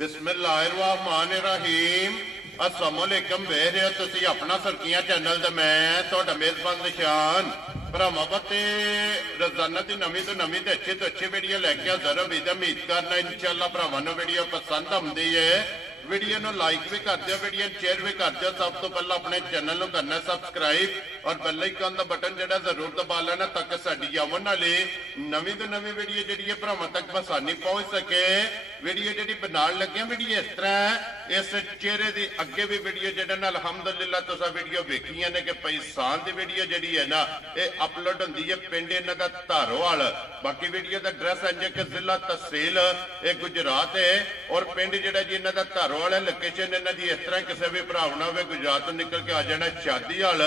बिस्मिल्लाहिर्रहमानिर्रहीम अस्सलामुअलैकुम वेख रहे हो तुसी अपना सरकियां चैनल ते मैं तुहाडा मेजबान निशान भरावां बते रोजाना की नवी तो नवी ते अच्छी वीडियो लैके हाजिर उम्मीद करना इंशाअल्लाह भरावां नूं वीडियो पसंद आउंदी है। वीडियो नूं लाइक भी कर दिओ, वीडियो शेयर भी कर दिओ। सब तो पहले अपने चैनल नूं करना सब्सक्राइब और बेल आइकन दा बटन जिहड़ा जरूर दबा लेना ताकि साडी आउण वाली नवी तो नवी वीडियो जिहड़ी है भरावां तक आसानी पहुंच सके। वीडियो जिहड़ी बनाउण लगे वीडियो इस तरह इस चेहरे की अगे भी वीडियो जिहड़े ना अलहमदुलिल्लाह तुसां वीडियो वेखियां ने कि पाकिस्तान की वीडियो जिहड़ी है ना ये अपलोड हुंदी है पिंड इन्हां दा धारोवाल। बाकी वीडियो का एड्रैस है कि जिला तहसील ये गुजरात है और पिंड जिहड़ा जी इन्हां दा धारोवाल है। लोकेशन इन्हां दी इस तरह किसी भी भरा ना हो गुजरात तो निकल के आ जाना शादीवाल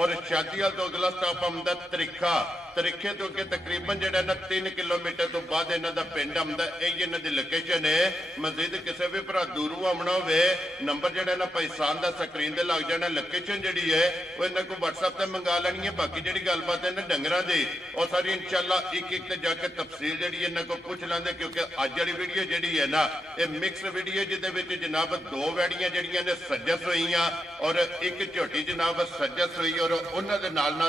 और शादीवाल तो अगला स्टॉप आउंदा तरीखा। तरीखे तो अगे तकरीबन जो 3 किलोमीटर तो बाद इन्हों का पिंड आउंदा। यही इन्हों की लोकेशन है। मजीद किसी भी भरा दूरों आना हो नंबर जो पाकिस्तान का स्क्रीन से लग जाना। लोकेशन जी है वो इन्हों को WhatsApp से मंगा लेनी है। बाकी जी गलबात है डंगर की और सारी इंशाअल्लाह एक जाके तफसील जी इन्हों को पूछ लेंगे क्योंकि अज वाली वीडियो जी है ना ये मिक्स वीडियो जिद जनाब 2 वैड़ियां जड़ियां ने सज्जस हुई और एक झोटी जनाब सज्जस हुई और उन्होंने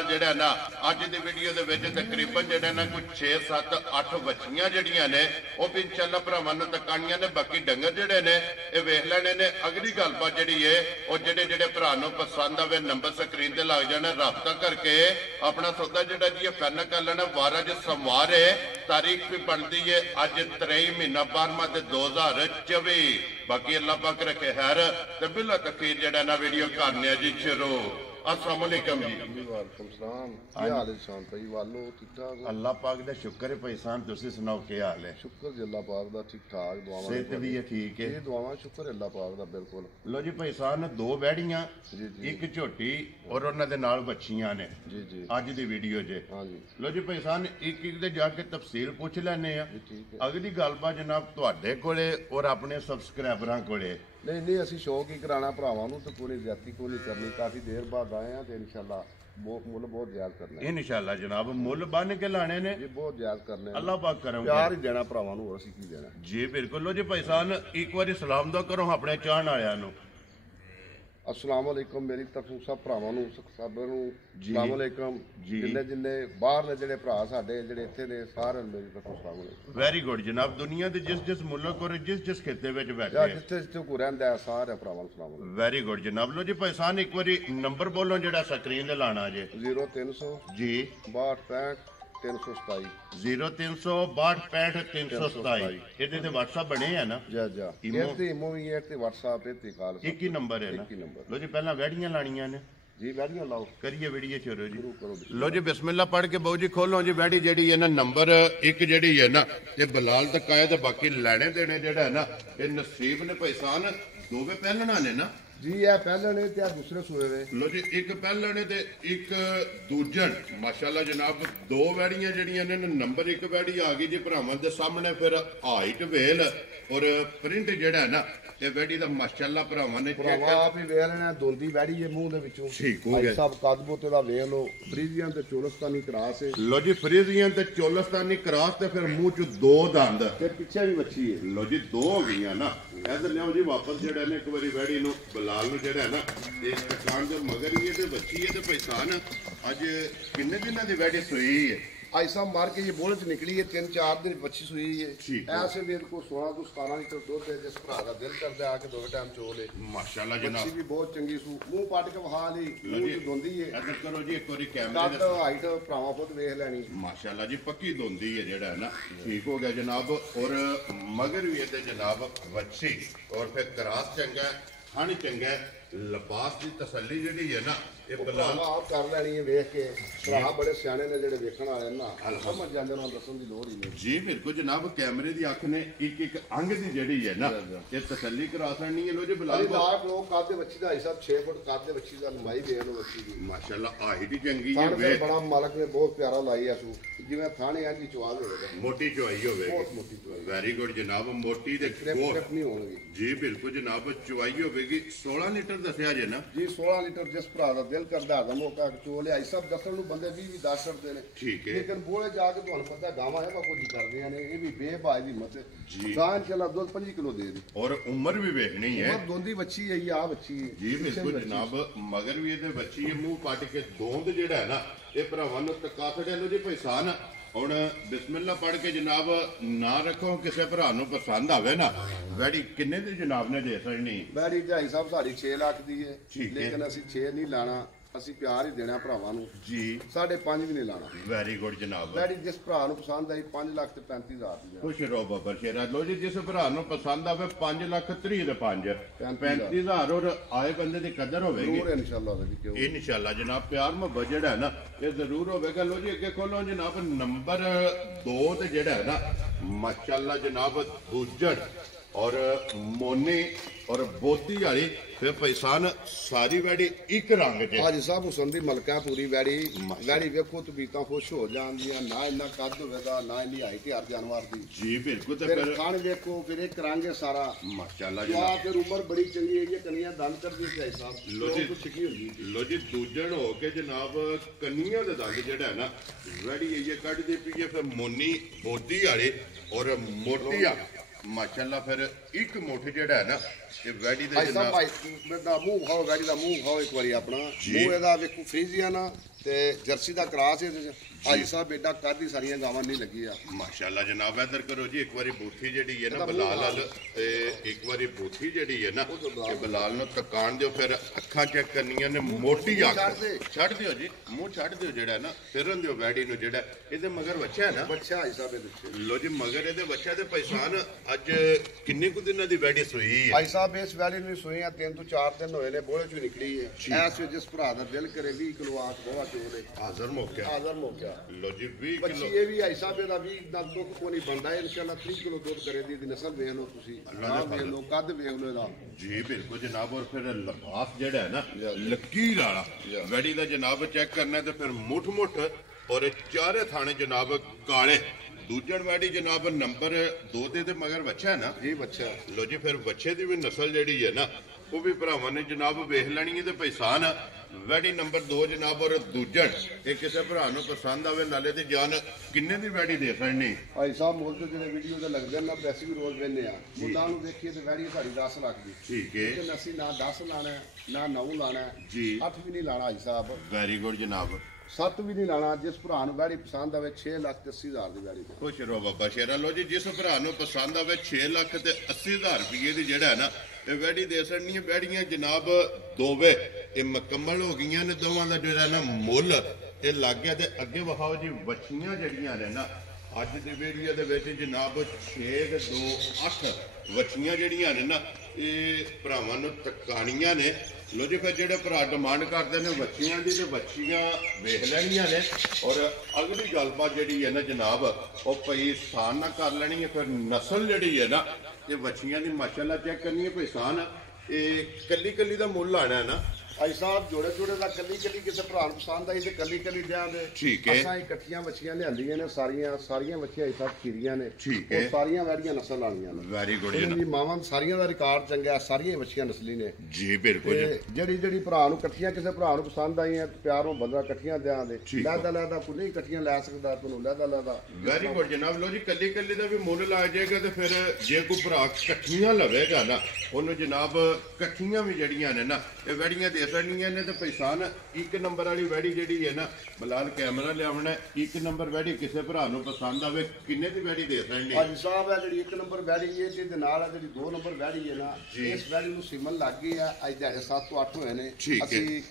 जड़ा ना अज की वीडियो तकरीबन जो ना कुछ 6 7 8 बच्चियां जड़ियां ने वह भी इंशाअल्लाह भरावां नूं तकाणियां ने। बाकी डंगर जिहड़े ने ये वेख लेने ने। अगली गलबात जिहड़ी है और जिहड़े भरा नूं पसंद आवे नंबर स्क्रीन ते लग जाना राबता करके अपना सौदा जिहड़ा जी फाइनल कर लेना। वार अज सोमवार है, तारीख भी बनती है अज 23 महीना 12वां 2024। बाकी अल्लाह पाक रखे खैर ते बिला तखीर जिहड़ा ना वीडियो करने जी शुरू। अस्सलाम वालेकुम जी। वालेकुम सलाम। क्या हाल है शान भाई? वालो ठीक ठाक? अल्लाह पाक दा शुक्र है भाई सान, तुसी सुनाओ क्या हाल है? शुक्र जी अल्लाह पाक दा ठीक ठाक। दुआवां सेहत भी है ठीक है? ये दुआवां शुक्र अल्लाह पाक दा बिल्कुल। लो जी भाई सान 2 वैड़ियां जी जी एक झोटी और उन्हां दे नाल बच्चियां ने जी जी अज दी वीडियो जे। हाँ जी लो जी भाई सान एक दे जाके तफसील पूछ लैने आ। जी ठीक है। अगली गलबात जनाब तुहाडे कोले और अपने सबसक्राइबरां कोले। नहीं नहीं असी शौक ही कराना भरावां नूं तो कोई ज्यादती कोई नहीं करनी। काफी देर बाद आए हैं तो इंशाअल्लाह मुल बहुत ज्यादा करना है। इंशाअल्लाह जनाब मुल बन के लाने ने ये बहुत ज्यादा करने हैं। अल्लाह पाक करम प्यार ही देना भरावां नूं, असी की देना जी बिल्कुल। लो जी भाई सान एक बारी सलाम दो करो अपने चाहण वालियां नूं। अस्सलाम वालेकुम। मेरी तरफों सब भरावां नूं सब नूं जी। अस्सलाम वालेकुम। जी। जिन्ने बाहर ने जिहड़े भरा साडे जिहड़े इत्थे ने सारे मेरी तरफों अस्सलाम वालेकुम। वेरी गुड जनाब। दुनिया के जिस मुल्क और जिस खिते में बैठे या जिथे जिथे कोई रहिंदा है सारे भरावां नूं अस्सलाम वालेकुम। वेरी गुड जनाब। लो जी भाई सान एक बारी नंबर बोलो जेड़ा स्क्रीन ते लाना जे। 0300 जी 62 327 0300 62 327 ਇਹਦੇ ਤੇ WhatsApp ਬਣੇ ਆ ਨਾ? जा जा इमो? ये ते इमो भी ये ते WhatsApp ये ते कॉल ਇੱਕ ਹੀ ਨੰਬਰ ਹੈ ਨਾ? एक ही नंबर। लो जी पहला वैड़ियां लाणियां ने जी वैडियो लाओ करिए वीडियो शुरू जी। शुरू करो। लो जी बिस्मिल्लाह पढ़ के बहु जी खोलो जी। वैड़ी जेड़ी है ना नंबर एक जेड़ी है ना ये बलाल तक आए तो बाकी लैने देने जेड़ा है ना ये नसीब ने पैसान दोवे पहलना ने ना जी ये पहले ने ते दूसरे सूए वे। लो जी एक पहलने ते एक दूजन माशाल्लाह जनाब 2 वैड़ियां जड़ियां ने। नंबर 1 वैड़ी आ गई जी भरावां दे सामने। फिर हाइट वेल और प्रिंट जेड़ा है ना ये वैड़ी दा माशाल्लाह भरावां ने भरावा आप ही वेख लेना दोंदी वैड़ी है मुंह दे विचों। ठीक हो भाई गया। साहब कद बोते दा वेख लो। फ्रीजियन ते चोलस्तानी क्रॉस है। लो जी फ्रीजियन ते चोलस्तानी क्रॉस ते फिर मुंह च 2 दंद फिर पीछे भी बच्ची है। लो जी 2 हो गई ना। इधर लियाओ जी वापस जेड़ा ने एक बारी वैड़ी नु बलाल नु जेड़ा है ना इस किसान दे मगर ही ते बच्ची है ते पहचान अज किन्ने दिनां दी वैड़ी सोई है? आई साहब मार के ये बोले च निकली है 3-4 दिन बच्ची सुई है। ठीक है। ऐसे वेद को 16 तो 17 लीटर दूध है। जिस भरा दा दिल करदा आके 2 टाइम चोले। माशाल्लाह बच्ची जनाब। भी बहुत चंगी सू मुंह पाट के वहा ली मुंह च दोंदी है। इधर करो जी एक बारी कैमरे कद दे। हाइट भरावां खुद वेख लैनी। माशाल्लाह जी पक्की दोंदी है जेड़ा है ना ठीक हो गया जनाब। और मगर भी ये जनाब बच्ची और फिर क्रॉस चंगा है खान चंगा है लिबास की तसल्ली जी है ना ये बलाल आप कर लैनी है वेख के। भरा बड़े सियाने ने जेड़े वेखण वाले ना समझ जांदे ने दसन दी लोड़ ही नहीं। जी बिल्कुल जनाब कैमरे की अख ने एक अंग की जेड़ी है ना ये तसल्ली करा सकनी है। लो जी बलाल लाख लोग कद दे बच्ची दा हिसाब 6 फुट कद दे बच्ची दा लंबाई वेख लो बच्ची दी। माशाल्लाह हाइट ही चंगी थान है फिर बड़ा मालक ने बहुत प्यारा लाई है सू जिवें थाने आ की चवा होवे। मोटी चुआई होवे। बहुत मोटी चवाई। वेरी गुड जनाब। मोटी दे ट्रिप ट्रिप नहीं होणगी। जी बिल्कुल जनाब चुआई होगी 16 लीटर दसिया जे ना जी 16 लीटर जिस भरा दा दिल ਦਿਲ ਕਰਦਾ ਦਾ ਮੌਕਾ ਚੋਲ ਆਈ ਸਭ ਦੱਸਣ ਨੂੰ ਬੰਦੇ 20 10 ਸਕਦੇ ਨੇ ਠੀਕ ਹੈ ਲੇਕਿਨ ਬੋਲੇ ਜਾ ਕੇ ਤੁਹਾਨੂੰ ਪਤਾ ਗਾਵਾਂ ਹੈ ਕੁਝ ਕਰਦੀਆਂ ਨੇ ਇਹ ਵੀ ਬੇਬਾਜ ਦੀ ਮਤ ਜੀ ਗਾਂ ਚਲਾ ਦੁੱਧ 5 ਕਿਲੋ ਦੇ ਦੀ ਔਰ ਉਮਰ ਵੀ ਵੇਖਣੀ ਹੈ ਉਮਰ ਦੋਂਦੀ ਬੱਚੀ ਹੈ ਆ ਬੱਚੀ ਹੈ ਜੀ ਬਿਲਕੁਲ ਜਨਾਬ ਮਗਰ ਵੀ ਇਹਦੇ ਬੱਚੀ ਇਹ ਮੂੰਹ ਕੱਟ ਕੇ ਦੋਂਦ ਜਿਹੜਾ ਹੈ ਨਾ ਇਹ ਭਰਾਵਾਂ ਨੂੰ ਟਕਾ ਛੜਿਆ ਲੋ ਜੀ ਪੈਸਾਨ ਹੁਣ ਬਿਸਮਿਲ੍ਲਾ ਪੜ੍ਹ ਕੇ ਜਨਾਬ ਨਾ ਰੱਖੋ ਕਿਸੇ ਭਰਾ ਨੂੰ ਪਸੰਦ ਆਵੇ ਨਾ ਵੈੜੀ ਕਿੰਨੇ ਦੀ ਜਨਾਬ ਨੇ ਦੇ ਸਕਣੀ ਬੈੜੀ ਢਾਈ ਸਾਹਿਬ ਸਾਡੀ 6 ਲੱਖ ਦੀ ਹੈ ਠੀਕ ਹੈ। ਲੇਕਿਨ ਅਸੀਂ 6 ਨਹੀਂ ਲਾਣਾ ਅਸੀਂ ਪਿਆਰ ਹੀ ਦੇਣਾ ਭਰਾਵਾਂ ਨੂੰ ਜੀ 5.5 ਵੀ ਨਹੀਂ ਲਾਣਾ ਵੈਰੀ ਗੁੱਡ ਜਨਾਬ ਬੈੜੀ ਜਿਸ ਭਰਾ ਨੂੰ ਪਸੰਦ ਆਈ 5 ਲੱਖ ਤੇ 35,000 ਦੀ ਖੁਸ਼ ਰਹੋ ਬੱਬਰ ਸ਼ੇਰਾ ਲੋ ਜੀ ਜਿਸ ਭਰਾ ਨੂੰ ਪਸੰਦ ਆਵੇ 5 ਲੱਖ 30 ਦੇ 5 35,000 ਔਰ ਆਏ ਬੰਦੇ ਦੀ ਕਦਰ ਹੋਵੇਗੀ ਜ਼ਰੂਰ ਇਨਸ਼ਾਅੱਲਾ ਉਹਦੇ ਕਿਉਂ ਇਨਸ਼ਾਅੱਲਾ ਜਨਾਬ ਪਿਆਰ ਮੁਹੱਬਤ ਜਿਹੜਾ ਹੈ ਨਾ ਇਹ ਜ਼ਰੂਰ ਹੋਵੇਗਾ ਲੋ ਜੀ ਅੱਗੇ ਖੋਲੋ ਜਨਾਬ ਨੰਬਰ 2 ਤੇ ਜਿਹੜਾ ਹੈ ਨਾ ਮਾਸ਼ਾਅੱਲਾ ਜਨਾਬ ਦੂਜੜ ਔਰ ਮੋਨੀ ਔਰ ਬੋਦੀ ਵਾਲੀ ਫਿਰ ਪੈਸਾਨ ਸਾਰੀ ਵੈੜੀ ਇੱਕ ਰੰਗ ਚ ਹਾਜੀ ਸਾਹਿਬ ਹੁਸਨ ਦੀ ਮਲਕਾ ਪੂਰੀ ਵੈੜੀ ਵੇਖੋ ਤਬੀਤਾਂ ਖੁਸ਼ ਹੋ ਜਾਂਦੀਆਂ ਨਾ ਇੰਨਾ ਕੱਦ ਹੋਵੇਗਾ ਨਾ ਇੰਨੀ ਹਾਈਟ ਹਰ ਜਾਨਵਰ ਦੀ ਜੀ ਬਿਲਕੁਲ ਤੇ ਫਿਰ ਫਿਰ ਖਾਣ ਵੇਖੋ ਫਿਰ ਇਹ ਕਰਾਂਗੇ ਸਾਰਾ ਮਾਸ਼ਾਅੱਲਾ ਕਿਆ ਜਨਾਬ ਫਿਰ ਉਮਰ ਬੜੀ ਚੰਗੀ ਹੈ ਜੀ ਕਨੀਆਂ ਦੰਦ ਕਰਦੀ ਹੈ ਸਾਹਿਬ ਲੋ ਜੀ। ਕੁਛ ਸਿੱਖੀ ਹੁੰਦੀ ਸੀ ਲੋ ਜੀ ਦੂਜਣ ਹੋ ਕੇ ਜਨਾਬ ਕੰਨੀਆਂ ਦੇ ਦੰਦ ਜਿਹੜਾ ਹੈ ਨਾ ਵੈੜੀ ਇਹ ਕੱਢਦੀ ਪਈ ਹੈ ਫਿਰ ਮੋਨੀ ਬੋਦੀ ਵਾਲੇ ਔਰ ਮੋਟੀਆ ਮਾਸ਼ਾਅੱਲਾ ਫਿਰ ਇੱਕ ਮੁੱਠ ਜਿਹੜਾ ਹੈ ਨਾ ਇਹ ਵੈੜੀ ਦੇ ਭਾਈ ਸਾਹਿਬ ਜਨਾਬ ਭਾਈ ਦਾ ਮੂੰਹ ਖਾਓ ਵੈੜੀ ਦਾ ਮੂੰਹ ਖਾਓ ਇੱਕ ਵਾਰੀ ਆਪਣਾ ਜੀ। ਮੂੰਹ ਇਹਦਾ ਵੇਖੋ ਫਰੀਜ਼ੀਆਨਾ ਤੇ ਜਰਸੀ ਦਾ ਕਰਾਸ ਇਹਦੇ ਚ ਹਾਜੀ ਸਾਹਿਬ ਬੇਟਾ ਕਾਦੀ ਸਾਰੀਆਂ ਗਾਵਾਂ ਨਹੀਂ ਲੱਗੀ ਆ ਮਾਸ਼ਾਅੱਲਾ ਜਨਾਬ ਇਧਰ ਕਰੋ ਜੀ ਇੱਕ ਵਾਰੀ ਬੂਥੀ ਜਿਹੜੀ ਹੈ ਨਾ ਇਹਦਾ ਬਲਾਲ ਮੂੰਹ ਵਾਲ ਤੇ ਇੱਕ ਵਾਰੀ ਬੂਥੀ ਜਿਹੜੀ ਹੈ ਨਾ ਉਹ ਤੋਂ ਬਲਾਲ ਇਹ ਬਲਾਲ ਨੂੰ ਤਕਾਣ ਦਿਓ ਫਿਰ ਅੱਖਾਂ ਚੈੱਕ ਕਰਨੀਆਂ ਨੇ ਮੋਟੀ ਅੱਖ ਛੱਡ ਦੇ। ਛੱਡ ਦਿਓ ਜੀ ਮੂੰਹ ਛੱਡ ਦਿਓ ਜਿਹੜਾ ਨਾ ਫਿਰਨ ਦਿਓ ਵੈੜੀ ਨੂੰ ਜਿਹੜਾ ਇਹਦੇ ਮਗਰ ਬੱਚਾ ਹੈ ਨਾ ਬੱਚਾ ਹਾਜੀ ਸਾਹਿਬ ਇਹਦੇ ਵਿੱਚ ਲੋ ਜੀ ਮਗਰ ਇਹਦੇ ਬੱਚਾ ਦੇ ਪੈਸਾਨ ਅੱਜ ਕਿੰਨੇ ਕੁ ਦਿਨਾਂ ਦੀ ਵੈੜੀ ਸੋਈ ਹੈ ਭਾਈ ਸਾਹਿਬ ਇਸ ਵੈਲੀ ਨੂੰ ਸੋਏ ਆ 3 ਤੋਂ 4 ਦਿਨ ਹੋਏ ਨੇ ਬੋਲੇ ਚੋਂ ਨਿਕਲੀ ਹੈ ਐਸ ਵਿੱਚ ਜਿਸ ਭਰਾ ਦਾ ਦਿਲ ਕਰੇ 20 ਕਿਲੋ ਆਖ ਬੋਹਾ ਚੋਲੇ ਹਾਜ਼ਰ ਮੌਕਿਆ ਆਜ਼ਰ ਮੋਕਿਆ ਲੋ ਜੀ 20 ਬੱਚੀ ਕਿਲੋ ਇਹ ਵੀ ਹਾਈ ਸਾਹਿਬ ਇਹਦਾ 20 ਦਾ ਦੁੱਧ ਕੋ ਨਹੀਂ ਬਣਦਾ ਇਨਸ਼ਾਅੱਲਾ 30 ਕਿਲੋ ਦੁੱਧ ਕਰੇ ਦੀ ਨਸਲ ਵੇਖ ਲਓ ਤੁਸੀਂ ਨਾਮ ਵੇਖ ਲਓ ਕੱਦ ਵੇਖ ਲਓ ਇਹਦਾ ਜੀ ਬਿਲਕੁਲ ਜਨਾਬ ਔਰ ਫਿਰ ਲਿਫਾਫ ਜਿਹੜਾ ਹੈ ਨਾ ਲਕੀਰ ਵਾਲਾ ਵੈੜੀ ਦਾ ਜਨਾਬ ਚੈੱਕ ਕਰਨਾ ਤੇ ਫਿਰ ਮੁੱਠ ਮੁੱਠ ਔਰ ਚਾਰੇ ਥਾਣੇ ਜਨਾਬ ਕਾਲੇ ਦੂਜਣ ਵੈੜੀ ਜਨਾਬ ਨੰਬਰ 2 ਤੇ ਮਗਰ ਬੱਚਾ ਹੈ ਨਾ ਜੀ ਬੱਚਾ ਲੋ ਜੀ ਫਿਰ ਬੱਚੇ ਦੀ ਵੀ ਨਸਲ ਜਿਹੜੀ ਹੈ ਨਾ ਉਹ ਵੀ ਭਰਾਵਾਂ ਨੇ ਜਨਾਬ ਵੇਖ ਲੈਣੀ ਹੈ ਤੇ ਪੈਸਾਨ ਵੈੜੀ ਨੰਬਰ 2 ਜਨਾਬ ਔਰ ਦੂਜਣ ਇਹ ਕਿਸੇ ਭਰਾ ਨੂੰ ਪਸੰਦ ਆਵੇ ਨਾਲੇ ਤੇ ਜਾਨ ਕਿੰਨੇ ਦੀ ਵੈੜੀ ਦੇ ਸਕਣੀ ਭਾਈ ਸਾਹਿਬ ਮੁੱਲ ਤੇ ਜਿਹੜੇ ਵੀਡੀਓ ਤੇ ਲੱਗਦੇ ਨੇ ਨਾ ਪੈਸੇ ਵੀ ਰੋਜ਼ ਵੇਨੇ ਆ ਮੁੱਲਾਂ ਨੂੰ ਦੇਖੀਏ ਤੇ ਵੈੜੀ ਸਾਡੀ 10 ਲੱਖ ਦੀ ਠੀਕ ਹੈ ਲੇਕਿਨ ਅਸੀਂ ਨਾ 10 ਲਾਣਾ ਹੈ, ਨਾ 9 ਲਾਣਾ ਹੈ, ਜੀ 8 ਵੀ ਨਹੀਂ ਲਾਣਾ ਹਾਈ ਸਾਹਿਬ ਵੈਰੀ ਗੁੱਡ ਜਨਾਬ 7 ਵੀ ਨਹੀਂ ਲਾਣਾ ਜਿਸ ਭਰਾ ਨੂੰ ਵੈੜੀ ਪਸੰਦ ਆਵੇ 6 ਲੱਖ ਤੇ 80 ਹਜ਼ਾਰ ਦੀ ਵੈੜੀ ਤੇ ਖੁਸ਼ ਰਹੋ ਬਾਬਾ ਸ਼ੇਰਾ ਲੋ ਜੀ ਜਿਸ ਭਰਾ ਨੂੰ ਪਸੰਦ ਆਵੇ 6 ਲੱਖ ਤੇ 80,000 ਰੁਪਏ ਦੀ ਜਿਹੜਾ ਹੈ ਨਾ ਇਹ ਵੈੜੀ ਦੇ ਸਕਣੀ ਹੈ ਵੈੜੀਆਂ ਜਨਾਬ ਦੋਵੇ ਇਹ ਮੁਕੰਮਲ ਹੋ ਗਈਆਂ ਨੇ ਦੋਵਾਂ ਦਾ ਜਿਹੜਾ ਨਾ ਮੁੱਲ ਇਹ ਲੱਗ ਗਿਆ ਤੇ ਅੱਗੇ ਵਹਾਓ ਜੀ ਵੱਛੀਆਂ ਜਿਹੜੀਆਂ ਨੇ ਨਾ ਅੱਜ ਦੀ ਵੀਡੀਓ ਦੇ ਵਿੱਚ ਜਨਾਬ 6 ਤੇ 2 8 ਵੱਛੀਆਂ ਜਿਹੜੀਆਂ ਨੇ ਨਾ ਇਹ ਭਰਾਵਾਂ ਨੂੰ ਤਕਾਣੀਆਂ ਨੇ ਲੋ ਜੀ ਫਿਰ ਜਿਹੜੇ ਭਰਾ ਡਿਮਾਂਡ ਕਰਦੇ ਨੇ ਵੱਛੀਆਂ ਦੀ ਤੇ ਵੱਛੀਆਂ ਵੇਖ ਲੈਣੀਆਂ ਨੇ ਔਰ ਅਗਲੀ ਗੱਲਬਾਤ ਜਿਹੜੀ ਹੈ ਨਾ ਜਨਾਬ ਉਹ ਪਈ ਸਾਨ ਨਾ ਕਰ ਲੈਣੀ ਹੈ ਫਿਰ ਨਸਲ ਜਿਹੜੀ ਹੈ ਨਾ ਇਹ ਵੱਛੀਆਂ ਦੀ ਮਾਸ਼ਾਅੱਲਾ ਚੈੱਕ ਕਰਨੀ ਹੈ ਪਈ ਸਾਨ ਇਹ ਕੱਲੀ ਕੱਲੀ ਦਾ ਮੁੱਲ ਆਣਾ ਹੈ ਨਾ ਭਾਈ ਸਾਹਿਬ ਜੋੜੇ ਜੋੜੇ ਦਾ ਕੱਲੀ ਕੱਲੀ ਕਿਸੇ ਭਰਾ ਨੂੰ ਪਸੰਦ ਆਈ ਤੇ ਕੱਲੀ ਕੱਲੀ ਦਿਆਂਗੇ ਠੀਕ ਹੈ। ਅਸਾਂ ਇਕੱਠੀਆਂ ਵੱਛੀਆਂ ਲਿਆਂਦੀਆਂ ਨੇ ਸਾਰੀਆਂ ਵੱਛੀਆਂ ਇਸ ਸਾਹਿਬ ਖੀਰੀਆਂ ਨੇ ਠੀਕ ਹੈ। ਉਹ ਸਾਰੀਆਂ ਵੈੜੀਆਂ ਨਸਲ ਵਾਲੀਆਂ ਨੇ ਵੈਰੀ ਗੁੱਡ ਇਹਨਾਂ ਜਨਾਬ ਦੀ ਮਾਵਾਂ ਸਾਰੀਆਂ ਦਾ ਰਿਕਾਰਡ ਚੰਗਾ ਸਾਰੀਆਂ ਵੱਛੀਆਂ ਨਸਲੀ ਨੇ ਜੀ ਬਿਲਕੁਲ ਜੀ। ਤੇ ਜਿਹੜੀ ਭਰਾ ਨੂੰ ਇਕੱਠੀਆਂ ਕਿਸੇ ਭਰਾ ਨੂੰ ਪਸੰਦ ਆਈਆਂ ਪਿਆਰ ਨੂੰ ਬੰਦਾ ਇਕੱਠੀਆਂ ਦਿਆਂਗੇ ਠੀਕ ਹੈ। ਲੈਦਾ ਕੋਈ ਨਹੀਂ ਇਕੱਠੀਆਂ ਲੈ ਸਕਦਾ ਤੁਹਾਨੂੰ ਲੈਦਾ ਵੈਰੀ ਗੁੱਡ ਜਨਾਬ ਲੋ ਜੀ ਕੱਲੀ ਕੱਲੀ ਦਾ ਵੀ ਮੁੱਲ ਲੱਗ ਜਾਏਗਾ ਤੇ ਫਿਰ ਜੇ ਕੋਈ ਭਰਾ ਇਕੱਠੀਆਂ ਲਵੇਗਾ ਨਾ ਉਹਨੂੰ ਜਨਾਬ ਇਕੱਠੀਆਂ ਵੀ ਜਿਹੜੀਆਂ ਨੇ ਨਾ ਇਹ ਵੈੜੀਆਂ ਦੇ ਸਕਣੀਆਂ ਨੇ ਤੇ ਪੈਸਾਨ ਇੱਕ ਨੰਬਰ ਵਾਲੀ ਵੈੜੀ ਜਿਹੜੀ ਹੈ ਨਾ ਬਲਾਲ ਕੈਮਰਾ ਲਿਆਉਣਾ ਇੱਕ ਨੰਬਰ ਵੈੜੀ ਕਿਸੇ ਭਰਾ ਨੂੰ ਪਸੰਦ ਆਵੇ ਕਿੰਨੇ ਦੀ ਵੈੜੀ ਦੇ ਸਕਣੀ ਹਾਂਜੀ ਸਾਹਿਬ ਹੈ ਜਿਹੜੀ 1 ਨੰਬਰ ਵੈੜੀ ਹੈ ਤੇ ਨਾਲ ਹੈ ਜਿਹੜੀ 2 ਨੰਬਰ ਵੈੜੀ ਹੈ ਨਾ ਜੀ। ਇਸ ਵੈੜੀ ਨੂੰ ਸਿਮਨ ਲੱਗ ਗਈ ਆ ਅੱਜ ਦਿਹਾੜੇ 7 ਤੋਂ 8 ਹੋਏ ਨੇ ਠੀਕ ਹੈ। ਅਸੀਂ